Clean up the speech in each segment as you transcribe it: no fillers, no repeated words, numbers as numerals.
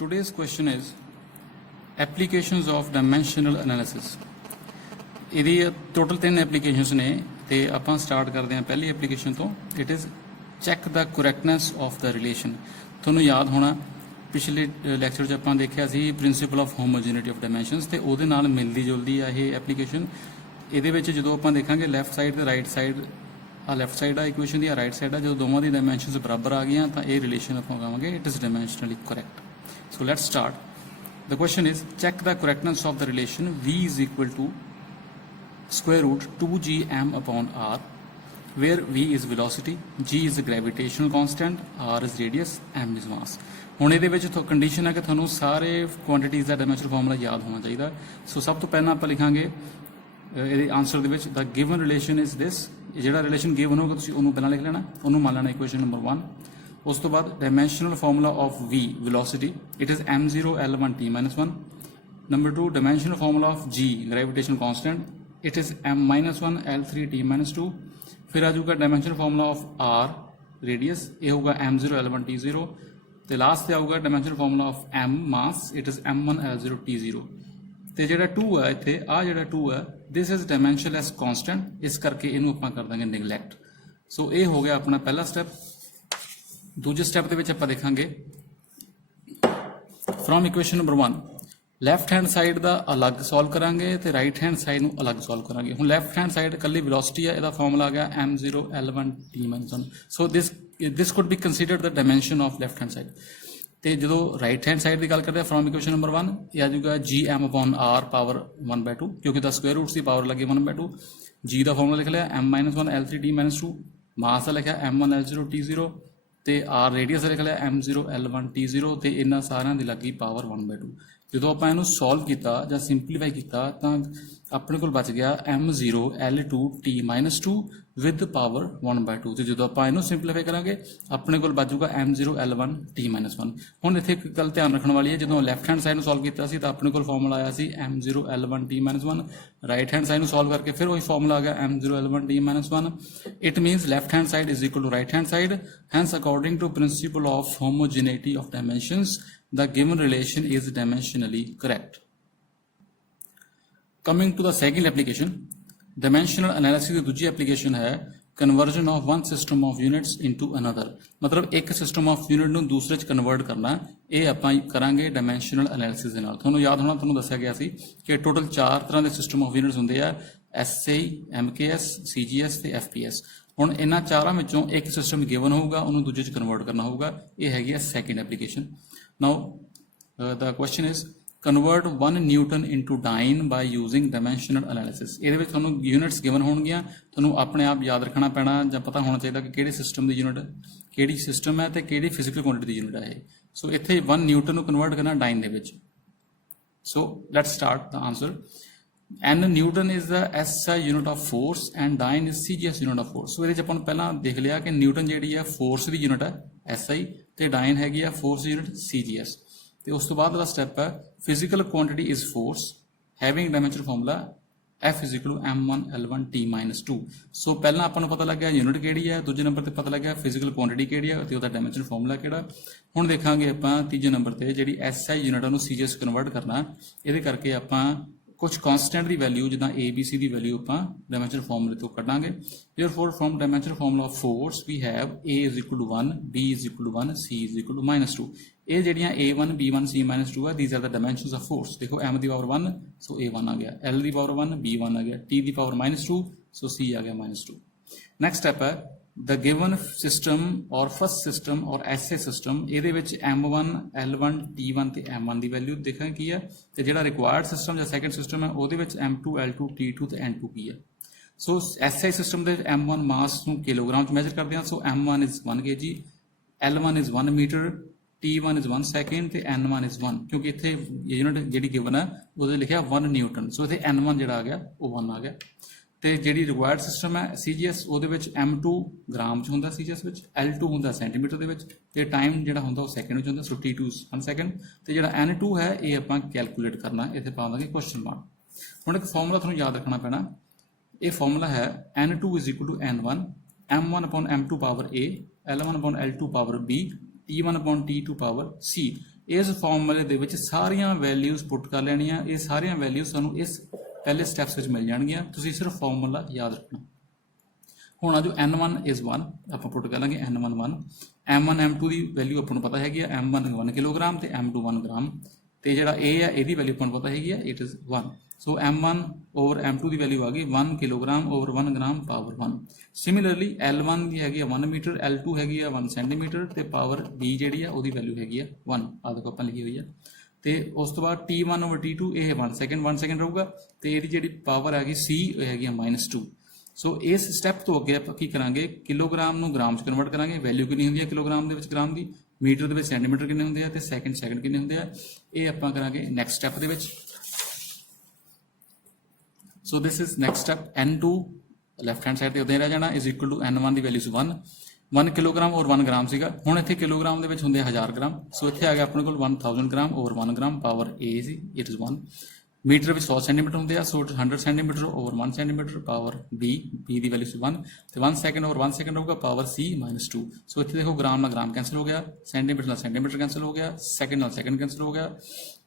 Today's question is applications of dimensional analysis. ਇਹਦੀ total 3 applications ਨੇ ਤੇ ਆਪਾਂ ਸਟਾਰਟ ਕਰਦੇ ਹਾਂ ਪਹਿਲੀ ਐਪਲੀਕੇਸ਼ਨ ਤੋਂ. It is check the correctness of the relation. ਤੁਹਾਨੂੰ ਯਾਦ ਹੋਣਾ ਪਿਛਲੇ ਲੈਕਚਰ 'ਚ ਆਪਾਂ ਦੇਖਿਆ ਸੀ principle of homogeneity of dimensions ਤੇ ਉਹਦੇ ਨਾਲ ਮਿਲਦੀ ਜੁਲਦੀ ਆ ਇਹ ਐਪਲੀਕੇਸ਼ਨ. ਇਹਦੇ ਵਿੱਚ ਜਦੋਂ ਆਪਾਂ ਦੇਖਾਂਗੇ ਲੈਫਟ ਸਾਈਡ ਤੇ ਰਾਈਟ ਸਾਈਡ ਆ ਲੈਫਟ ਸਾਈਡ ਆ ਇਕੁਏਸ਼ਨ ਦੀ ਆ ਰਾਈਟ ਸਾਈਡ ਆ ਜਦੋਂ ਦੋਵਾਂ ਦੀ ਡਾਇਮੈਂਸ਼ਨਸ ਬਰਾਬਰ ਆ ਗਈਆਂ ਤਾਂ ਇਹ ਰਿਲੇਸ਼ਨ ਆਪਾਂ ਕਹਾਂਗੇ it is dimensionally correct. So let's start. The question is check the correctness of the relation V is equal to square root 2gm upon r, where V is velocity, G is the gravitational constant, R is radius, M is mass. ਹੁਣ ਇਹਦੇ ਵਿੱਚ condition ਹੈ ਕਿ ਤੁਹਾਨੂੰ ਸਾਰੇ quantities ਦਾ dimensional formula ਯਾਦ ਹੋਣਾ ਚਾਹੀਦਾ. ਸੋ ਸਭ ਤੋਂ ਪਹਿਲਾਂ ਆਪਾਂ ਲਿਖਾਂਗੇ ਇਹਦੇ ਆਨਸਰ ਦੇ ਵਿੱਚ ਦਾ ਗਿਵਨ ਰਿਲੇਸ਼ਨ ਇਜ਼ ਦਿਸ. ਜਿਹੜਾ ਰਿਲੇਸ਼ਨ ਗਿਵਨ ਹੋਊਗਾ ਤੁਸੀਂ ਉਹਨੂੰ ਪਹਿਲਾਂ ਲਿਖ ਲੈਣਾ, ਉਹਨੂੰ ਮੰਨ ਲੈਣਾ ਇਕੁਏਸ਼ਨ ਨੰਬਰ 1. ਉਸ ਤੋਂ ਬਾਅਦ dimensional formula of V velocity, it is m0 L1 t minus 1. Number 2 dimensional formula of G gravitational constant, it is m minus 1 L3 t minus 2. फिर आ जाऊगा dimensional formula of R radius, ये होगा m0 L1 t0. ਤੇ last ਤੇ ਆਊਗਾ dimensional formula of M mass, it is m1 L0 t0. ਤੇ ਜਿਹੜਾ 2 ਹੈ ਇੱਥੇ ਆ ਜਿਹੜਾ 2 ਹੈ this is dimensionless constant, ਇਸ ਕਰਕੇ ਇਹਨੂੰ ਆਪਾਂ ਕਰ ਦਾਂਗੇ neglect. ਸੋ ਇਹ ਹੋ ਗਿਆ ਆਪਣਾ ਪਹਿਲਾ ਸਟੈਪ. ਦੂਜੇ ਸਟੈਪ ਦੇ ਵਿੱਚ ਆਪਾਂ ਦੇਖਾਂਗੇ from equation number 1 left hand side ਦਾ ਅਲੱਗ ਸੋਲਵ ਕਰਾਂਗੇ ਤੇ ਰਾਈਟ ਹੈਂਡ ਸਾਈਡ ਨੂੰ ਅਲੱਗ ਸੋਲਵ ਕਰਾਂਗੇ. ਹੁਣ ਲੈਫਟ ਹੈਂਡ ਸਾਈਡ ਇਕੱਲੀ ਵੈਲੋਸਿਟੀ ਹੈ, ਇਹਦਾ ਫਾਰਮੂਲਾ ਆ ਗਿਆ m0 L1 t minus 1. So this could be considered the dimension of left hand side. ਤੇ ਜਦੋਂ ਰਾਈਟ ਹੈਂਡ ਸਾਈਡ ਦੀ ਗੱਲ ਕਰਦੇ ਆ ਫਰੋਮ ਇਕੁਏਸ਼ਨ ਨੰਬਰ 1 ਇਹ ਆ ਜਾਊਗਾ gm upon r ਪਾਵਰ 1/2 ਕਿਉਂਕਿ ਦਾ ਸਕੁਅਰ ਰੂਟਸ ਦੀ ਪਾਵਰ ਲੱਗੀ 1/2. g ਦਾ ਫਾਰਮੂਲਾ ਲਿਖ ਲਿਆ m minus 1 L3 t minus 2. ਮਾਸ ਦਾ ਲਿਖਿਆ m1 L0 t0 ਤੇ ਆਰ ਰੇਡੀਅਸ ਲਿਖ ਲਿਆ m0 L1 t0 ਤੇ ਇਹਨਾਂ ਸਾਰਿਆਂ ਦੀ ਲੱਗੀ ਪਾਵਰ 1/2. ਜਦੋਂ ਆਪਾਂ ਇਹਨੂੰ ਸੋਲਵ ਕੀਤਾ ਜਾਂ ਸਿੰਪਲੀਫਾਈ ਕੀਤਾ ਤਾਂ ਆਪਣੇ ਕੋਲ ਬਚ ਗਿਆ m0 L2 t minus 2 with power 1/2. ਤੇ ਜਦੋਂ ਆਪਾਂ ਇਹਨੂੰ ਸਿੰਪਲੀਫਾਈ ਕਰਾਂਗੇ ਆਪਣੇ ਕੋਲ ਬਚ ਜਾਊਗਾ m0 L1 t minus 1. ਹੁਣ ਇੱਥੇ ਇੱਕ ਗੱਲ ਧਿਆਨ ਰੱਖਣ ਵਾਲੀ ਹੈ, ਜਦੋਂ ਲੈਫਟ ਹੈਂਡ ਸਾਈਡ ਨੂੰ ਸੋਲਵ ਕੀਤਾ ਸੀ ਤਾਂ ਆਪਣੇ ਕੋਲ ਫਾਰਮੂਲਾ ਆਇਆ ਸੀ m0 L1 t minus 1. Right hand side ਨੂੰ ਸੋਲਵ ਕਰਕੇ ਫਿਰ ਉਹੀ ਫਾਰਮੂਲਾ ਆ ਗਿਆ m0 L1 t minus 1. It means left hand side is equal to right hand side. Hence, according to principle of homogeneity of dimensions, the given relation is dimensionally correct. Coming to the second application, dimensional analysis ਦੀ ਦੂਜੀ application ਹੈ conversion of one system of units into another. ਮਤਲਬ ਇੱਕ system of unit ਨੂੰ ਦੂਸਰੇ 'ਚ convert ਕਰਨਾ. ਇਹ ਆਪਾਂ ਕਰਾਂਗੇ dimensional analysis ਦੇ ਨਾਲ. ਤੁਹਾਨੂੰ ਯਾਦ ਹੋਣਾ ਤੁਹਾਨੂੰ ਦੱਸਿਆ ਗਿਆ ਸੀ ਕਿ ਟੋਟਲ 4 ਤਰ੍ਹਾਂ ਦੇ system of units ਹੁੰਦੇ ਆ, SI, MKS, CGS ਤੇ FPS. ਹੁਣ ਇਹਨਾਂ ਚਾਰਾਂ ਵਿੱਚੋਂ ਇੱਕ ਸਿਸਟਮ ਗਿਵਨ ਹੋਊਗਾ, ਉਹਨੂੰ ਦੂਜੇ 'ਚ ਕਨਵਰਟ ਕਰਨਾ ਹੋਊਗਾ. ਇਹ ਹੈਗੀ ਹੈ second application. Now the question is convert 1 newton into dyne by using dimensional analysis. ਇਹਦੇ ਵਿੱਚ ਤੁਹਾਨੂੰ ਯੂਨਿਟਸ ਗਿਵਨ ਹੋਣਗੀਆਂ, ਤੁਹਾਨੂੰ ਆਪਣੇ ਆਪ ਯਾਦ ਰੱਖਣਾ ਪੈਣਾ ਜਾਂ ਪਤਾ ਹੋਣਾ ਚਾਹੀਦਾ ਕਿ ਕਿਹੜੇ ਸਿਸਟਮ ਦੀ ਯੂਨਿਟ ਕਿਹੜੀ ਸਿਸਟਮ ਹੈ ਤੇ ਕਿਹੜੀ ਫਿਜ਼ੀਕਲ ਕੁਆਂਟੀਟੀ ਦੀ ਯੂਨਿਟ ਹੈ ਇਹ. ਸੋ ਇੱਥੇ 1 ਨਿਊਟਨ ਨੂੰ ਕਨਵਰਟ ਕਰਨਾ ਡਾਈਨ ਦੇ ਵਿੱਚ. ਸੋ let's start the answer. N Newton is the SI unit of force and dyne is CGS unit of force. So ਇਹਦੇ 'ਚ ਆਪਾਂ ਨੂੰ ਪਹਿਲਾਂ ਦੇਖ ਲਿਆ ਕਿ ਨਿਊਟਨ ਜਿਹੜੀ ਹੈ ਫੋਰਸ ਦੀ ਯੂਨਿਟ ਹੈ SI ਤੇ ਡਾਈਨ ਹੈਗੀ ਆ ਫੋਰਸ ਦੀ ਯੂਨਿਟ CGS. ਤੇ ਉਸ ਤੋਂ ਬਾਅਦ ਦਾ ਸਟੈਪ ਹੈ physical quantity is force having dimension formula F is equal to m1 L1 t minus 2. So ਪਹਿਲਾਂ ਆਪਾਂ ਨੂੰ ਪਤਾ ਲੱਗਿਆ ਯੂਨਿਟ ਕਿਹੜੀ ਹੈ, ਦੂਜੇ ਨੰਬਰ ਤੇ ਪਤਾ ਲੱਗਿਆ ਫਿਜ਼ੀਕਲ ਕੁਆਂਟੀਟੀ ਕਿਹੜੀ ਹੈ ਤੇ ਉਹਦਾ ਡਾਇਮੈਂਸ਼ਨ ਫਾਰਮੂਲਾ ਕਿਹੜਾ. ਹੁਣ ਦੇਖਾਂਗੇ ਆਪਾਂ ਤੀਜੇ ਨੰਬਰ ਤੇ ਜਿਹੜੀ SI ਯੂਨਿਟ ਉਹਨੂੰ CGS ਕਨਵਰਟ ਕਰਨਾ. ਇਹਦੇ ਕਰਕੇ ਆਪਾਂ ਕੁਝ ਕਨਸਟੈਂਟ ਦੀ ਵੈਲਿਊ ਜਿੱਦਾਂ ABC ਦੀ ਵੈਲਿਊ ਆਪਾਂ ਡਾਇਮੈਂਸ਼ਨ ਫਾਰਮੂਲੇ ਤੋਂ ਕੱਢਾਂਗੇ. Therefore from dimension formula of force we have A is equal to 1, B is equal to 1, C is equal to -2. ਇਹ ਜਿਹੜੀਆਂ A1, B1, C -2 ਆ these are the dimensions of force. ਦੇਖੋ M ਦੀ power 1 ਸੋ A1 ਆ ਗਿਆ, L ਦੀ power 1 B1 ਆ ਗਿਆ, T ਦੀ ਪਾਵਰ -2 ਸੋ C ਆ ਗਿਆ -2. ਨੈਕਸਟ ਸਟੈਪ ਹੈ the given system or first system or SA system. ਇਹਦੇ ਵਿੱਚ M1 L1 T1 ਤੇ M1 ਦੀ ਵੈਲਿਊ ਦੇਖਾਂਗੇ ਕੀ ਹੈ ਤੇ ਜਿਹੜਾ ਰਿਕੁਆਇਰਡ ਸਿਸਟਮ ਜਾਂ ਸੈਕੰਡ ਸਿਸਟਮ ਹੈ ਉਹਦੇ ਵਿੱਚ M2 L2 T2 ਤੇ N2 ਕੀ ਹੈ. ਸੋ SA ਸਿਸਟਮ ਦੇ M1 ਮਾਸ ਨੂੰ ਕਿਲੋਗ੍ਰਾਮ 'ਚ ਮੈਜਰ ਕਰਦੇ ਹਾਂ. ਸੋ M1 is 1 kg, L1 is 1 meter, T1 is 1 second ਤੇ N1 is 1 ਕਿਉਂਕਿ ਇੱਥੇ ਯੂਨਿਟ ਜਿਹੜੀ ਗਿਵਨ ਹੈ ਉਹਦੇ ਲਿਖਿਆ 1 ਨਿਊਟਨ. ਸੋ ਇੱਥੇ N1 ਜਿਹੜਾ ਆ ਗਿਆ ਉਹ 1 ਆ ਗਿਆ. ਤੇ ਜਿਹੜੀ ਰਿਕੁਆਇਰਡ ਸਿਸਟਮ ਹੈ CGS ਉਹਦੇ ਵਿੱਚ M2 ਗ੍ਰਾਮ 'ਚ ਹੁੰਦਾ CGS ਵਿੱਚ, L2 ਹੁੰਦਾ ਸੈਂਟੀਮੀਟਰ ਦੇ ਵਿੱਚ ਤੇ ਟਾਈਮ ਜਿਹੜਾ ਹੁੰਦਾ ਉਹ ਸੈਕਿੰਡ ਵਿੱਚ ਹੁੰਦਾ. ਸੋ T2 1 ਸੈਕਿੰਡ ਤੇ ਜਿਹੜਾ N2 ਹੈ ਇਹ ਆਪਾਂ ਕੈਲਕੂਲੇਟ ਕਰਨਾ. ਇੱਥੇ ਪਾਵਾਂਗੇ ਕੁਐਸਚਨ ਮਾਰਕ. ਹੁਣ ਇੱਕ ਫਾਰਮੂਲਾ ਤੁਹਾਨੂੰ ਯਾਦ ਰੱਖਣਾ ਪੈਣਾ. ਇਹ ਫਾਰਮੂਲਾ ਹੈ N2 is equal to N1 M1 upon M2 power A, L1 upon L2 power B, T1 upon T2 power C. इस फॉर्मूले ਦੇ ਵਿੱਚ ਸਾਰੀਆਂ ਵੈਲਿਊਜ਼ ਪੁੱਟ ਕਰ ਲੈਣੀਆਂ। ਇਹ ਸਾਰੀਆਂ ਵੈਲਿਊਜ਼ ਤੁਹਾਨੂੰ ਇਸ ਪਹਿਲੇ ਸਟੈਪਸ ਵਿੱਚ ਮਿਲ ਜਾਣਗੀਆਂ, ਤੁਸੀਂ ਸਿਰਫ ਫਾਰਮੂਲਾ ਯਾਦ ਰੱਖਣਾ। ਹੁਣ ਆ ਜੋ n1 is 1 ਆਪਾਂ ਪੁੱਟ ਕਰ ਲਾਂਗੇ n1 1, m1 m2 ਦੀ ਵੈਲਿਊ ਆਪਾਂ ਨੂੰ ਪਤਾ ਹੈਗੀ ਆ, m1 1 ਕਿਲੋਗ੍ਰਾਮ ਤੇ m2 1 ਗ੍ਰਾਮ, ਤੇ ਜਿਹੜਾ a ਆ ਇਹਦੀ ਵੈਲਿਊ ਆਪਾਂ ਨੂੰ ਪਤਾ ਹੈਗੀ ਆ, it is 1। So m1 over m2 the value ਆ ਗਈ 1 kilogram over 1 gram power 1। Similarly l1 ਦੀ ਹੈਗੀ ਆ 1 ਮੀਟਰ, l2 ਹੈਗੀ ਆ 1 ਸੈਂਟੀਮੀਟਰ ਤੇ ਪਾਵਰ b ਜਿਹੜੀ ਆ ਉਹਦੀ ਵੈਲਿਊ ਹੈਗੀ ਆ 1, ਆਹ ਦੇਖੋ ਆਪਾਂ ਲਿਖੀ ਹੋਈ ਆ। ਤੇ ਉਸ ਤੋਂ ਬਾਅਦ t1 ਓਵਰ t2 ਇਹ 1 ਸੈਕਿੰਡ ਰਹੂਗਾ, ਤੇ ਇਹਦੀ ਜਿਹੜੀ ਪਾਵਰ ਹੈਗੀ c ਇਹ ਹੈਗੀ ਆ -2। ਸੋ ਇਸ ਸਟੈਪ ਤੋਂ ਅੱਗੇ ਆਪਾਂ ਕੀ ਕਰਾਂਗੇ, ਕਿਲੋਗ੍ਰਾਮ ਨੂੰ ਗ੍ਰਾਮ 'ਚ ਕਨਵਰਟ ਕਰਾਂਗੇ। ਵੈਲਿਊ ਕਿੰਨੀ ਹੁੰਦੀ ਹੈ ਕਿਲੋਗ੍ਰਾਮ ਦੇ ਵਿੱਚ ਗ੍ਰਾਮ ਦੀ, ਮੀਟਰ ਦੇ ਵਿੱਚ ਸੈਂਟੀਮੀਟਰ ਕਿੰਨੇ ਹੁੰਦੇ ਆ, ਤੇ ਸੈਕਿੰਡ ਕਿੰਨੇ ਹੁੰਦੇ ਆ, ਇਹ ਆਪਾਂ ਕਰਾਂਗੇ ਨੈਕਸਟ ਸਟੈਪ ਦੇ ਵਿੱਚ। So this is next step. n2 left hand side ਤੇ ਉਦਾਂ ਹੀ ਰਹਿ ਜਾਣਾ ਇਜ਼ ਇਕੁਅਲ ਟੂ n1 ਦੀ ਵੈਲਿਊ 1 ਕਿਲੋਗ੍ਰਾਮ ਔਰ 1 ਗ੍ਰਾਮ ਸੀਗਾ। ਹੁਣ ਇੱਥੇ ਕਿਲੋਗ੍ਰਾਮ ਦੇ ਵਿੱਚ ਹੁੰਦੇ 1000 ਗ੍ਰਾਮ, ਸੋ ਇੱਥੇ ਆ ਗਿਆ ਆਪਣੇ ਕੋਲ 1000 gram over 1 gram power a ਸੀ, ਇਟ ਇਜ਼ 1। ਮੀਟਰ ਵਿੱਚ 100 ਸੈਂਟੀਮੀਟਰ ਹੁੰਦੇ ਆ, so 100 centimetre over 1 centimetre power b ਦੀ ਵੈਲਿਊ 1, ਤੇ 1 ਸੈਕਿੰਡ ਓਵਰ 1 ਸੈਕਿੰਡ ਹੋਊਗਾ ਪਾਵਰ c -2। ਸੋ ਇੱਥੇ ਦੇਖੋ ਗ੍ਰਾਮ ਨਾਲ ਗ੍ਰਾਮ ਕੈਂਸਲ ਹੋ ਗਿਆ, ਸੈਂਟੀਮੀਟਰ ਨਾਲ ਸੈਂਟੀਮੀਟਰ ਕੈਂਸਲ ਹੋ ਗਿਆ, ਸੈਕਿੰਡ ਨਾਲ ਸੈਕਿੰਡ ਕੈਂਸਲ ਹੋ ਗਿਆ,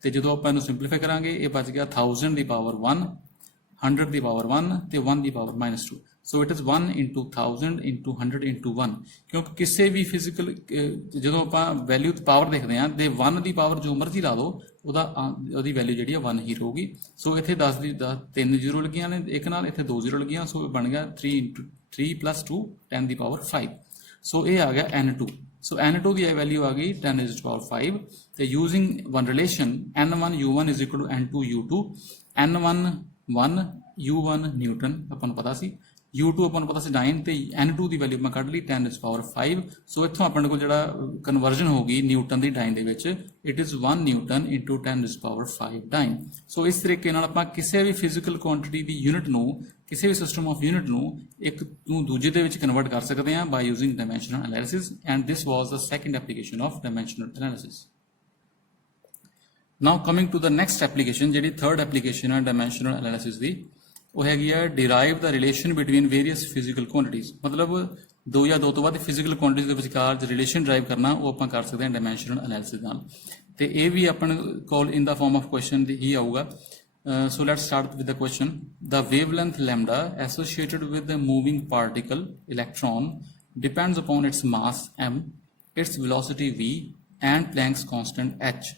ਤੇ ਜਦੋਂ ਆਪਾਂ ਇਹਨੂੰ ਸਿੰਪਲੀਫਾਈ ਕਰਾਂਗੇ ਇਹ ਬਚ ਗਿਆ 1000 ਦੀ ਪਾਵਰ 1, 100 ਦੀ ਪਾਵਰ 1 ਤੇ 1 ਦੀ power -2। So it is 1 into 1000 into 100 into 1, ਕਿਉਂਕਿ ਕਿਸੇ ਵੀ ਫਿਜ਼ੀਕਲ ਜਦੋਂ ਆਪਾਂ ਵੈਲਿਊ ਪਾਵਰ ਦੇਖਦੇ ਹਾਂ ਤੇ 1 ਦੀ ਪਾਵਰ ਜੋ ਮਰਜ਼ੀ ਲਾ ਦਿਓ ਉਹਦੀ ਵੈਲਿਊ ਜਿਹੜੀ ਆ 1 ਹੀ ਰਹੂਗੀ। ਸੋ ਇੱਥੇ 10 ਦੀ 3 ਜ਼ੀਰੋ ਲੱਗੀਆਂ ਨੇ ਇੱਕ ਨਾਲ, ਇੱਥੇ 2 ਜ਼ੀਰੋ ਲੱਗੀਆਂ, ਸੋ ਬਣ ਗਿਆ 3 into 3 plus 2 10 ਦੀ ਪਾਵਰ 5। ਸੋ ਇਹ ਆ ਗਿਆ n2। ਸੋ n2 ਦੀ ਵੈਲਿਊ ਆ ਗਈ 10 raised to power 5, ਤੇ using one relation n1 u1 is equal to n2 u2, n1 1 u1 Newton ਆਪਾਂ ਨੂੰ ਪਤਾ ਸੀ, u2 ਆਪਾਂ ਨੂੰ ਪਤਾ ਸੀ 9, ਤੇ n2 ਦੀ ਵੈਲਿਊ ਮੈਂ ਕੱਢ ਲਈ 10 raised to power 5। ਸੋ ਇੱਥੋਂ ਆਪਣੇ ਕੋਲ ਜਿਹੜਾ ਕਨਵਰਜਨ ਹੋਗੀ ਨਿਊਟਨ ਦੀ ਡਾਈਨ ਦੇ ਵਿੱਚ, it is 1 newton into 10 raised to power 5 dyne. So ਇਸ ਤਰੀਕੇ ਨਾਲ ਆਪਾਂ ਕਿਸੇ ਵੀ ਫਿਜ਼ੀਕਲ ਕੁਆਂਟੀਟੀ ਦੀ ਯੂਨਿਟ ਨੂੰ, ਕਿਸੇ ਵੀ ਸਿਸਟਮ ਆਫ ਯੂਨਿਟ ਨੂੰ ਇੱਕ ਨੂੰ ਦੂਜੇ ਦੇ ਵਿੱਚ ਕਨਵਰਟ ਕਰ ਸਕਦੇ ਹਾਂ by using dimensional analysis, and this was the second application of dimensional analysis. Now coming to the next application, ਜਿਹੜੀ ਥਰਡ ਐਪਲੀਕੇਸ਼ਨ ਹੈ ਡਾਇਮੈਂਸ਼ਨਲ ਐਨਾਲਿਸਿਸ ਦੀ, ਉਹ ਹੈਗੀ ਹੈ derive the relation between various physical quantities. ਮਤਲਬ ਦੋ ਜਾਂ ਦੋ ਤੋਂ ਵੱਧ ਫਿਜ਼ੀਕਲ ਕੁਆਂਟੀਟੀਜ਼ ਦੇ ਵਿਚਕਾਰ ਜੋ ਰਿਲੇਸ਼ਨ ਡਰਾਈਵ ਕਰਨਾ ਉਹ ਆਪਾਂ ਕਰ ਸਕਦੇ ਹਾਂ ਡਾਇਮੈਂਸ਼ਨਲ ਐਨਾਲਿਸਿਸ ਨਾਲ, ਤੇ ਇਹ ਵੀ ਆਪਣੇ ਕੋਲ ਇਨ ਦਾ ਫਾਰਮ ਆਫ ਕੁਐਸਚਨ ਹੀ ਆਊਗਾ। So let's start with the question. The wavelength lambda associated with the moving particle electron depends upon its mass m, its velocity v, and Planck's constant h.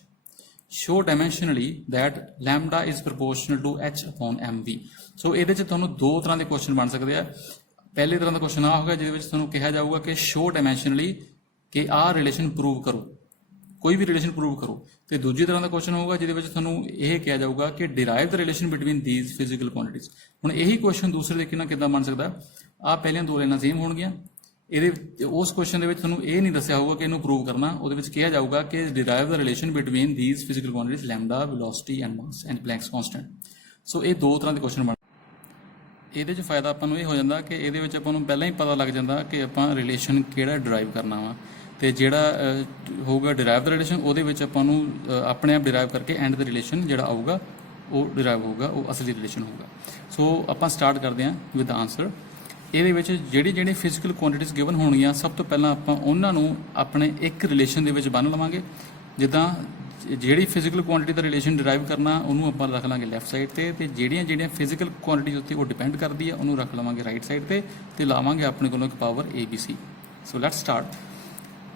Show dimensionally that lambda is proportional to h upon mv. So ਇਹਦੇ 'ਚ ਤੁਹਾਨੂੰ ਦੋ ਤਰ੍ਹਾਂ ਦੇ question ਬਣ ਸਕਦੇ ਆ। ਪਹਿਲੇ ਤਰ੍ਹਾਂ ਦਾ ਕੁਐਸਚਨ ਆ ਹੋਗਾ ਜਿਹਦੇ ਵਿੱਚ ਤੁਹਾਨੂੰ ਕਿਹਾ ਜਾਊਗਾ ਕਿ ਸ਼ੋ ਡਾਇਮੈਂਸ਼ਨਲੀ ਕਿ ਆਹ ਰਿਲੇਸ਼ਨ ਪ੍ਰੂਵ ਕਰੋ, ਕੋਈ ਵੀ ਰਿਲੇਸ਼ਨ ਪ੍ਰੂਵ ਕਰੋ, ਤੇ ਦੂਜੀ ਤਰ੍ਹਾਂ ਦਾ ਕੁਐਸਚਨ ਹੋਊਗਾ ਜਿਹਦੇ ਵਿੱਚ ਤੁਹਾਨੂੰ ਇਹ ਕਿਹਾ ਜਾਊਗਾ ਕਿ derive the relation between these physical quantities. ਹੁਣ ਇਹੀ ਕੁਐਸਚਨ ਦੂਸਰੇ ਤਰੀਕੇ ਨਾਲ ਕਿੱਦਾਂ ਬਣ ਸਕਦਾ, ਆਹ ਪਹਿਲੀਆਂ ਦੋ ਲਾਈਨਾਂ ਸੇਮ ਹੋਣਗੀਆਂ, ਇਹਦੇ ਉਸ ਕੁਐਸਚਨ ਦੇ ਵਿੱਚ ਤੁਹਾਨੂੰ ਇਹ ਨਹੀਂ ਦੱਸਿਆ ਹੋਊਗਾ ਕਿ ਇਹਨੂੰ ਪ੍ਰੂਵ ਕਰਨਾ, ਉਹਦੇ ਵਿੱਚ ਕਿਹਾ ਜਾਊਗਾ ਕਿ derive the relation between these physical quantities lambda, velocity and mass and Planck's constant. So ਇਹ ਦੋ ਤਰ੍ਹਾਂ ਦੇ ਕੁਐਸਚਨ ਬਣ। ਇਹਦੇ 'ਚ ਫਾਇਦਾ ਆਪਾਂ ਨੂੰ ਇਹ ਹੋ ਜਾਂਦਾ ਕਿ ਇਹਦੇ ਵਿੱਚ ਆਪਾਂ ਨੂੰ ਪਹਿਲਾਂ ਹੀ ਪਤਾ ਲੱਗ ਜਾਂਦਾ ਕਿ ਆਪਾਂ ਰਿਲੇਸ਼ਨ ਕਿਹੜਾ ਡਿਰਾਈਵ ਕਰਨਾ ਵਾ, ਤੇ ਜਿਹੜਾ ਹੋਊਗਾ ਡਿਰਾਈਵ ਦਾ ਰਿਲੇਸ਼ਨ ਉਹਦੇ ਵਿੱਚ ਆਪਾਂ ਨੂੰ ਆਪਣੇ ਆਪ ਡਿਰਾਈਵ ਕਰਕੇ ਐਂਡ ਦਾ ਰਿਲੇਸ਼ਨ ਜਿਹੜਾ ਆਊਗਾ ਉਹ ਡਿਰਾਈਵ ਹੋਊਗਾ, ਉਹ ਅਸਲੀ ਰਿਲੇਸ਼ਨ ਹੋਊਗਾ। ਸੋ ਆਪਾਂ ਸਟਾਰਟ ਕਰਦੇ ਹਾਂ ਵਿਦ ਆਨਸਰ। ਇਹਦੇ ਵਿੱਚ ਜਿਹੜੀ ਫਿਜ਼ੀਕਲ ਕੁਆਂਟੀਟੀਜ਼ ਗਿਵਨ ਹੋਣਗੀਆਂ, ਸਭ ਤੋਂ ਪਹਿਲਾਂ ਆਪਾਂ ਉਹਨਾਂ ਨੂੰ ਆਪਣੇ ਇੱਕ ਰਿਲੇਸ਼ਨ ਦੇ ਵਿੱਚ ਬੰਨ੍ਹ ਲਵਾਂਗੇ। ਜਿੱਦਾਂ ਜਿਹੜੀ ਫਿਜ਼ੀਕਲ ਕੁਆਂਟੀਟੀ ਦਾ ਰਿਲੇਸ਼ਨ ਡਿਰਾਈਵ ਕਰਨਾ ਉਹਨੂੰ ਆਪਾਂ ਰੱਖ ਲਾਂਗੇ ਲੈਫਟ ਸਾਈਡ ਤੇ ਜਿਹੜੀਆਂ ਫਿਜ਼ੀਕਲ ਕੁਆਂਟੀਟੀਜ਼ ਉੱਤੇ ਉਹ ਡਿਪੈਂਡ ਕਰਦੀ ਆ ਉਹਨੂੰ ਰੱਖ ਲਵਾਂਗੇ ਰਾਈਟ ਸਾਈਡ ਤੇ ਲਾਵਾਂਗੇ ਆਪਣੇ ਕੋਲੋਂ ਇੱਕ power ABC। So let's start.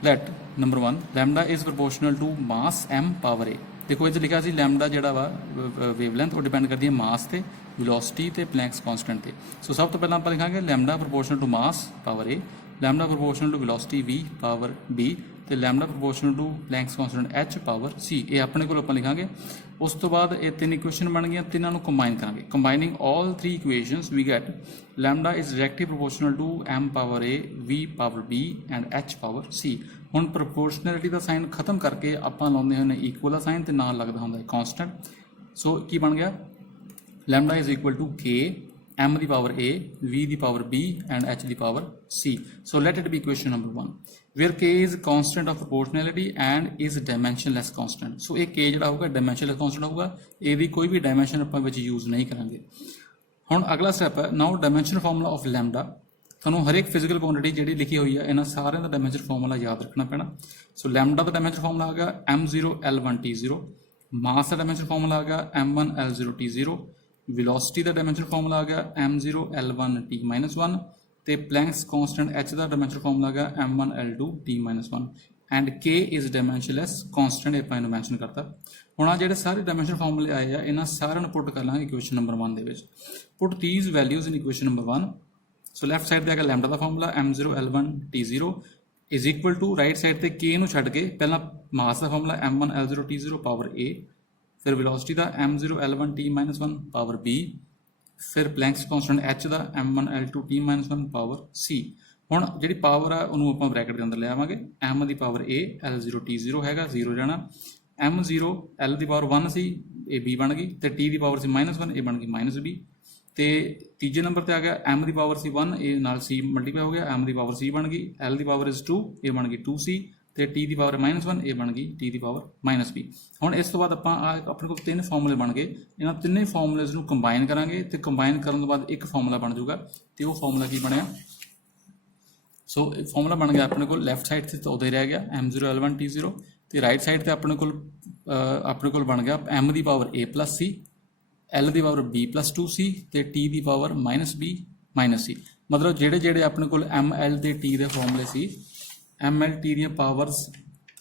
Let number 1 lambda is proportional to mass m power a। ਦੇਖੋ ਇਹ 'ਚ ਲਿਖਿਆ ਸੀ ਲੈਮਡਾ ਜਿਹੜਾ ਵਾ ਵੇਵਲੈਂਥ ਉਹ ਡਿਪੈਂਡ ਕਰਦੀ ਹੈ ਮਾਸ ਤੇ, ਵੈਲੋਸਿਟੀ ਤੇ ਪਲੈਂਕਸ ਕਾਂਸਟੈਂਟ ਤੇ। ਸੋ ਸਭ ਤੋਂ ਪਹਿਲਾਂ ਆਪਾਂ ਲਿਖਾਂਗੇ lambda proportional to mass power a, lambda proportional to velocity v power b, ਤੇ lambda proportional to Planck's constant h power c। ਇਹ ਆਪਣੇ ਕੋਲ ਆਪਾਂ ਲਿਖਾਂਗੇ। ਉਸ ਤੋਂ ਬਾਅਦ ਇਹ ਤਿੰਨ ਇਕੁਏਸ਼ਨ ਬਣ ਗਈਆਂ, ਤਿੰਨਾਂ ਨੂੰ ਕੰਬਾਈਨ ਕਰਾਂਗੇ। Combining all 3 equations we get lambda is directly proportional to m power a, v power b and h power c। ਹੁਣ ਪ੍ਰੋਪੋਰਸ਼ਨੈਲਿਟੀ ਦਾ ਸਾਈਨ ਖਤਮ ਕਰਕੇ ਆਪਾਂ ਲਾਉਂਦੇ ਹੁੰਦੇ ਇਕੁਅਲ ਦਾ ਸਾਈਨ ਤੇ ਨਾਲ ਲੱਗਦਾ ਹੁੰਦਾ ਹੈ ਕਾਂਸਟੈਂਟ। ਸੋ ਕੀ ਬਣ ਗਿਆ, lambda is equal to k, m ਦੀ ਪਾਵਰ a, v ਦੀ ਪਾਵਰ b ਐਂਡ h ਦੀ power c। So let it be equation number 1 where k is constant of proportionality and is dimensionless constant। ਸੋ ਇਹ k ਜਿਹੜਾ ਹੋਊਗਾ dimensionless constant ਹੋਊਗਾ, ਇਹਦੀ ਕੋਈ ਵੀ dimension ਆਪਾਂ ਵਿੱਚ ਯੂਜ਼ ਨਹੀਂ ਕਰਾਂਗੇ। ਹੁਣ ਅਗਲਾ ਸਟੈਪ ਹੈ ਨਾਓ ਡਾਇਮੈਂਸ਼ਨਲ ਫਾਰਮੂਲਾ ਆਫ ਲੈਮਡਾ। ਤੁਹਾਨੂੰ ਹਰ ਇੱਕ ਫਿਜ਼ੀਕਲ ਕੁਆਂਟੀਟੀ ਜਿਹੜੀ ਲਿਖੀ ਹੋਈ ਹੈ ਇਹਨਾਂ ਸਾਰਿਆਂ ਦਾ ਡਾਇਮੈਂਸ਼ਨ ਫਾਰਮੂਲਾ ਯਾਦ ਰੱਖਣਾ ਪੈਣਾ। ਸੋ ਲੈਮਡਾ ਦਾ ਡਾਇਮੈਂਸ਼ਨ ਫਾਰਮੂਲਾ ਆ ਗਿਆ m0 l1 t0, ਮਾਸ ਦਾ ਡਾਇਮੈਂਸ਼ਨ ਫਾਰਮੂਲਾ ਆ ਗਿਆ m1 l0 t0, ਵੈਲੋਸਿਟੀ ਦਾ ਡਾਇਮੈਂਸ਼ਨ ਫਾਰਮੂਲਾ ਆ ਗਿਆ m0 l1 t-1 ਤੇ ਪਲੈਂਕਸ ਕਾਂਸਟੈਂਟ h ਦਾ ਡਾਇਮੈਂਸ਼ਨ ਫਾਰਮੂਲਾ ਆ ਗਿਆ m1 l2 t-1 and k is dimensionless constant ਆਪਾਂ ਇਹਨੂੰ ਮੈਂਸ਼ਨ ਕਰਤਾ। ਹੁਣ ਆ ਜਿਹੜੇ ਸਾਰੇ ਡਾਇਮੈਂਸ਼ਨ ਫਾਰਮੂਲੇ ਆਏ ਆ ਇਹਨਾਂ ਸਾਰਿਆਂ ਨੂੰ ਪੁੱਟ ਕਰ ਲਾਂਗੇ ਇਕੁਏਸ਼ਨ ਨੰਬਰ 1 ਦੇ ਵਿੱਚ। Put these values in equation number 1। So left side ਤੇ ਆ ਗਿਆ ਲੈਮਡਾ ਦਾ formula m0 l1 t0 is equal to right side ਤੇ k ਨੂੰ ਛੱਡ ਕੇ ਪਹਿਲਾਂ ਮਾਸ ਦਾ formula m1 l0 t0 power a, ਫਿਰ ਵੈਲੋਸਿਟੀ ਦਾ m0 l1 t-1 power b, ਫਿਰ ਪਲੈਂਕਸ ਕਾਂਸਟੈਂਟ h ਦਾ m1 l2 t-1 power c। ਹੁਣ ਜਿਹੜੀ ਪਾਵਰ ਆ ਉਹਨੂੰ ਆਪਾਂ ਬ੍ਰੈਕਟ ਦੇ ਅੰਦਰ ਲੈ ਆਵਾਂਗੇ। m ਦੀ ਪਾਵਰ a l0 t0 ਹੈਗਾ 0 ਜਾਣਾ, m0 l ਦੀ ਪਾਵਰ 1 ਸੀ ਇਹ b ਬਣ ਗਈ ਤੇ t ਦੀ ਪਾਵਰ ਸੀ -1 ਇਹ ਬਣ ਗਈ -b ਤੇ ਤੀਜੇ ਨੰਬਰ ਤੇ ਆ ਗਿਆ m ਦੀ ਪਾਵਰ ਸੀ 1 ਇਹ ਨਾਲ c ਮਲਟੀਪਲਾਈ ਹੋ ਗਿਆ m ਦੀ ਪਾਵਰ c ਬਣ ਗਈ, l ਦੀ ਪਾਵਰ ਇਜ਼ 2 ਇਹ ਬਣ ਗਈ 2c ਤੇ t ਦੀ ਪਾਵਰ -1 ਇਹ ਬਣ ਗਈ t ਦੀ ਪਾਵਰ -b। ਹੁਣ ਇਸ ਤੋਂ ਬਾਅਦ ਆਪਾਂ ਆਪਣੇ ਕੋਲ ਤਿੰਨ ਫਾਰਮੂਲੇ ਬਣ ਗਏ, ਇਹਨਾਂ ਤਿੰਨੇ ਫਾਰਮੂਲੇਜ਼ ਨੂੰ ਕੰਬਾਈਨ ਕਰਾਂਗੇ ਤੇ ਕੰਬਾਈਨ ਕਰਨ ਤੋਂ ਬਾਅਦ ਇੱਕ ਫਾਰਮੂਲਾ ਬਣ ਜਾਊਗਾ ਤੇ ਉਹ ਫਾਰਮੂਲਾ ਕੀ ਬਣਿਆ। ਸੋ ਫਾਰਮੂਲਾ ਬਣ ਗਿਆ ਆਪਣੇ ਕੋਲ ਲੈਫਟ ਸਾਈਡ ਤੇ ਤਾਂ ਉਦੋਂ ਹੀ ਰਹਿ ਗਿਆ m0 l1 t0 ਤੇ ਰਾਈਟ ਸਾਈਡ ਤੇ ਆਪਣੇ ਕੋਲ ਬਣ ਗਿਆ m ਦੀ power a plus c, l ਦੀ ਪਾਵਰ b plus 2c ਤੇ t ਦੀ ਪਾਵਰ -b -c। ਮਤਲਬ ਜਿਹੜੇ ਆਪਣੇ ਕੋਲ m l ਤੇ t ਦੇ ਫਾਰਮੂਲੇ ਸੀ m l t ਦੀਆਂ ਪਾਵਰਸ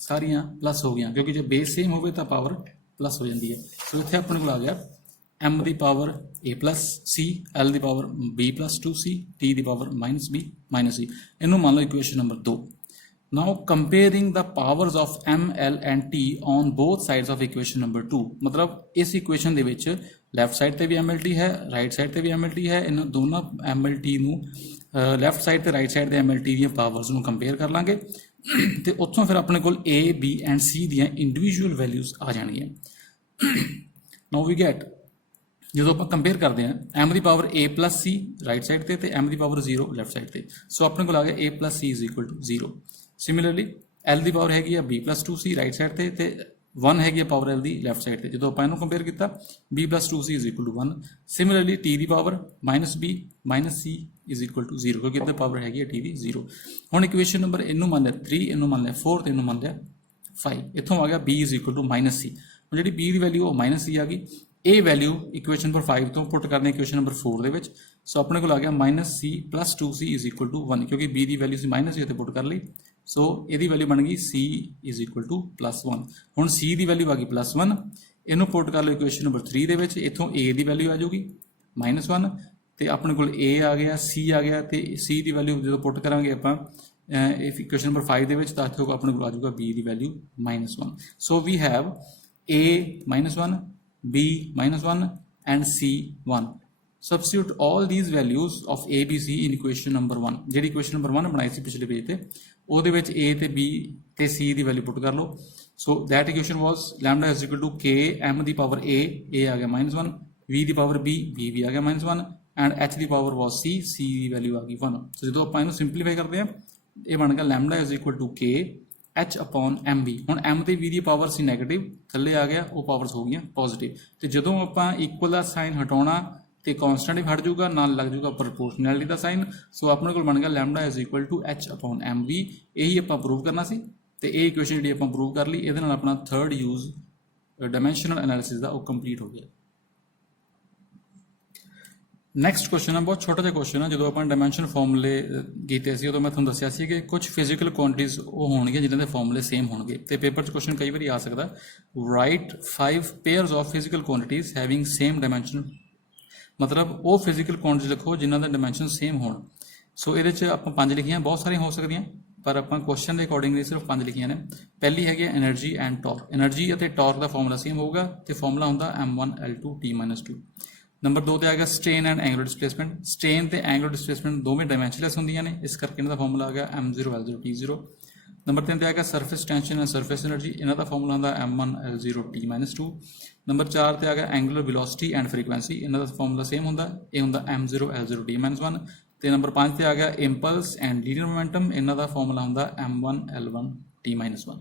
ਸਾਰੀਆਂ ਪਲੱਸ ਹੋ ਗਈਆਂ ਕਿਉਂਕਿ ਜੇ ਬੇਸ ਸੇਮ ਹੋਵੇ ਤਾਂ ਪਾਵਰ ਪਲੱਸ ਹੋ ਜਾਂਦੀ ਹੈ। ਸੋ ਇੱਥੇ ਆਪਣੇ ਕੋਲ ਆ ਗਿਆ m ਦੀ power a plus c, l ਦੀ power b plus 2c, t ਦੀ ਪਾਵਰ -b -c। ਇਹਨੂੰ ਮੰਨ ਲਓ equation number 2। Now comparing the powers of m l and t on both sides of equation number 2। ਮਤਲਬ ਇਸ equation ਦੇ ਵਿੱਚ left side ਤੇ ਵੀ m l t ਹੈ, ਰਾਈਟ ਸਾਈਡ ਤੇ ਵੀ m l t ਹੈ। ਇਹਨਾਂ ਦੋਨਾਂ m l t ਨੂੰ ਲੈਫਟ ਸਾਈਡ ਤੇ ਰਾਈਟ ਸਾਈਡ ਦੇ m l t ਦੀਆਂ ਪਾਵਰਸ ਨੂੰ ਕੰਪੇਅਰ ਕਰ ਲਾਂਗੇ ਤੇ ਉੱਥੋਂ ਫਿਰ ਆਪਣੇ ਕੋਲ a b ਐਂਡ c ਦੀਆਂ ਇੰਡੀਵਿਜੂਅਲ ਵੈਲਿਊਜ਼ ਆ ਜਾਣਗੀਆਂ। ਨਾਓ ਵੀ ਗੈਟ ਜਦੋਂ ਆਪਾਂ ਕੰਪੇਅਰ ਕਰਦੇ ਹਾਂ m ਦੀ power a plus c right side ਤੇ ਤੇ m ਦੀ ਪਾਵਰ 0 ਲੈਫਟ ਸਾਈਡ ਤੇ। ਸੋ ਆਪਣੇ ਕੋਲ ਆ ਗਿਆ a plus c is equal to 0। Similarly l ਦੀ ਪਾਵਰ ਹੈਗੀ ਆ b plus 2c right side ਤੇ ਤੇ 1 ਹੈਗੀ ਆ ਪਾਵਰ l ਦੀ ਲੈਫਟ ਸਾਈਡ ਤੇ। ਜਦੋਂ ਆਪਾਂ ਇਹਨੂੰ ਕੰਪੇਅਰ ਕੀਤਾ b plus 2c is equal to 1। Similarly t ਦੀ power -b -c is equal to 0 ਕਿਉਂਕਿ ਇਹਦੇ ਪਾਵਰ ਹੈਗੀ ਆ t ਦੀ 0। ਹੁਣ ਇਕੁਏਸ਼ਨ ਨੰਬਰ ਇਹਨੂੰ ਮੰਨ ਲਿਆ 3, ਇਹਨੂੰ ਮੰਨ ਲਿਆ 4 ਤੇ ਇਹਨੂੰ ਮੰਨ ਲਿਆ 5। ਇੱਥੋਂ ਆ ਗਿਆ b is equal to -c। ਹੁਣ ਜਿਹੜੀ b ਦੀ ਵੈਲਿਊ ਉਹ -c ਆ ਗਈ। ਇਹ ਵੈਲਿਊ ਇਕੁਏਸ਼ਨ ਨੰਬਰ 5 ਤੋਂ ਪੁੱਟ ਕਰਦੇ ਹਾਂ ਇਕੁਏਸ਼ਨ ਨੰਬਰ 4 ਦੇ ਵਿੱਚ। ਸੋ ਆਪਣੇ ਕੋਲ ਆ ਗਿਆ -c plus 2c is equal to 1 ਕਿਉਂਕਿ b ਦੀ ਵੈਲਿਊ ਸੀ -c ਉੱਤੇ ਪੁੱਟ ਕਰ ਲਈ। ਸੋ ਇਹਦੀ ਵੈਲਿਊ ਬਣ ਗਈ c is equal to +1। ਹੁਣ c ਦੀ ਵੈਲਿਊ ਆ ਗਈ +1, ਇਹਨੂੰ ਪੁੱਟ ਕਰ ਲਓ ਇਕੁਏਸ਼ਨ ਨੰਬਰ 3 ਦੇ ਵਿੱਚ। ਇੱਥੋਂ a ਦੀ ਵੈਲਿਊ ਆ ਜਾਊਗੀ -1 ਤੇ ਆਪਣੇ ਕੋਲ a ਆ ਗਿਆ c ਆ ਗਿਆ ਤੇ c ਦੀ ਵੈਲਿਊ ਜਦੋਂ ਪੁੱਟ ਕਰਾਂਗੇ ਆਪਾਂ ਇਕੁਏਸ਼ਨ ਨੰਬਰ 5 ਦੇ ਵਿੱਚ ਤਾਂ ਇੱਥੋਂ ਆਪਣੇ ਕੋਲ ਆ ਜਾਊਗਾ b ਦੀ value -1। So we have a -1 b -1 and c 1। Substitute all these values of a b c in equation number 1। ਜਿਹੜੀ equation number 1 ਬਣਾਈ ਸੀ ਪਿਛਲੇ ਪੇਜ ਤੇ ਉਹਦੇ ਵਿੱਚ a ਤੇ b ਤੇ c ਦੀ ਵੈਲਿਊ ਪੁੱਟ ਕਰ ਲਓ। ਸੋ that equation was lambda is equal to k m ਦੀ ਪਾਵਰ a ਆ ਗਿਆ -1, v ਦੀ ਪਾਵਰ b ਵੀ ਆ ਗਿਆ -1 and h ਦੀ power was c the value ਆ ਗਈ 1। ਸੋ ਜਦੋਂ ਆਪਾਂ ਇਹਨੂੰ ਸਿੰਪਲੀਫਾਈ ਕਰਦੇ ਹਾਂ ਇਹ ਬਣ ਗਿਆ lambda is equal to k h upon mv। ਹੁਣ m ਤੇ v ਦੀ ਪਾਵਰ ਸੀ ਨੈਗੇਟਿਵ, ਥੱਲੇ ਆ ਗਿਆ ਉਹ ਪਾਵਰਸ ਹੋ ਗਈਆਂ ਪੋਜ਼ਿਟਿਵ ਤੇ ਜਦੋਂ ਆਪਾਂ ਇਕੁਅਲ ਦਾ ਸਾਈਨ ਹਟਾਉਣਾ ਤੇ ਕਾਂਸਟੈਂਟ ਵੀ ਹਟ ਜਾਊਗਾ ਨਾਲ ਲੱਗ ਜਾਊਗਾ ਪ੍ਰੋਪੋਰਸ਼ਨੈਲਿਟੀ ਦਾ ਸਾਈਨ। ਸੋ ਆਪਣੇ ਕੋਲ ਬਣ ਗਿਆ lambda is equal to h upon mv। ਇਹੀ ਆਪਾਂ ਪ੍ਰੂਵ ਕਰਨਾ ਸੀ ਤੇ ਇਹ ਇਕੁਏਸ਼ਨ ਜਿਹੜੀ ਆਪਾਂ ਪ੍ਰੂਵ ਕਰ ਲਈ ਇਹਦੇ ਨਾਲ ਆਪਣਾ ਥਰਡ ਯੂਜ਼ ਡਾਇਮੈਂਸ਼ਨਲ ਐਨਾਲਿਸਿਸ ਦਾ ਉਹ ਕੰਪਲੀਟ ਹੋ ਗਿਆ। ਨੈਕਸਟ ਕੁਐਸਚਨ ਹੈ ਬਹੁਤ ਛੋਟਾ ਜਿਹਾ ਕੁਐਸਚਨ ਹੈ। ਜਦੋਂ ਆਪਾਂ ਡਾਇਮੈਂਸ਼ਨ ਫਾਰਮੂਲੇ ਕੀਤੇ ਸੀ ਉਦੋਂ ਮੈਂ ਤੁਹਾਨੂੰ ਦੱਸਿਆ ਸੀ ਕਿ ਕੁਝ ਫਿਜ਼ੀਕਲ ਕੁਆਂਟੀਟੀਜ਼ ਉਹ ਹੋਣਗੀਆਂ ਜਿਨ੍ਹਾਂ ਦੇ ਫਾਰਮੂਲੇ ਸੇਮ ਹੋਣਗੇ ਤੇ ਪੇਪਰ 'ਚ ਕੁਐਸਚਨ ਕਈ ਵਾਰੀ ਆ ਸਕਦਾ right 5 pairs of physical quantities having same dimension. ਮਤਲਬ ਉਹ ਫਿਜ਼ੀਕਲ ਕੁਆਂਟੀਟੀਜ਼ ਲਿਖੋ ਜਿਨ੍ਹਾਂ ਦਾ ਡਾਇਮੈਂਸ਼ਨ ਸੇਮ ਹੋਣ। ਸੋ ਇਹਦੇ 'ਚ ਆਪਾਂ 5 ਲਿਖੀਆਂ, ਬਹੁਤ ਸਾਰੀਆਂ ਹੋ ਸਕਦੀਆਂ ਪਰ ਆਪਾਂ ਕੁਐਸਚਨ ਦੇ ਅਕੋਰਡਿੰਗਲੀ ਸਿਰਫ 5 ਲਿਖੀਆਂ ਨੇ। ਪਹਿਲੀ ਹੈਗੀ એનર્ਜੀ ਐਂਡ ਟਾਰਕ। એનર્ਜੀ ਅਤੇ ਟਾਰਕ ਦਾ ਫਾਰਮੂਲਾ ਸੇਮ ਹੋਊਗਾ ਤੇ ਫਾਰਮੂਲਾ ਹੁੰਦਾ m1 l2 t-2। ਨੰਬਰ 2 ਤੇ ਆ ਗਿਆ strain and angular displacement. Strain ਤੇ ਐਂਗੂਲਰ ਡਿਸਪਲੇਸਮੈਂਟ ਦੋਵੇਂ ਡਾਇਮੈਂਸ਼ਨਲੈਸ ਹੁੰਦੀਆਂ ਨੇ, ਇਸ ਕਰਕੇ ਇਹਨਾਂ ਦਾ ਫਾਰਮੂਲਾ ਆ ਗਿਆ m0 l0 t0। ਨੰਬਰ 3 ਤੇ ਆ ਗਿਆ surface tension and surface energy. ਇਹਨਾਂ ਦਾ ਫਾਰਮੂਲਾ ਹੁੰਦਾ m1 l0 t-2। ਨੰਬਰ 4 ਤੇ ਆ ਗਿਆ ਐਂਗੂਲਰ ਵੈਲੋਸਿਟੀ ਐਂਡ ਫ੍ਰੀਕੁਐਂਸੀ। ਇਹਨਾਂ ਦਾ ਫਾਰਮੂਲਾ ਸੇਮ ਹੁੰਦਾ, ਇਹ ਹੁੰਦਾ m0 l0 t-1। ਤੇ ਨੰਬਰ 5 ਤੇ ਆ ਗਿਆ ਇੰਪਲਸ ਐਂਡ ਲੀਨੀਅਰ ਮੋਮੈਂਟਮ। ਇਹਨਾਂ ਦਾ ਫਾਰਮੂਲਾ ਹੁੰਦਾ m1 l1 t-1।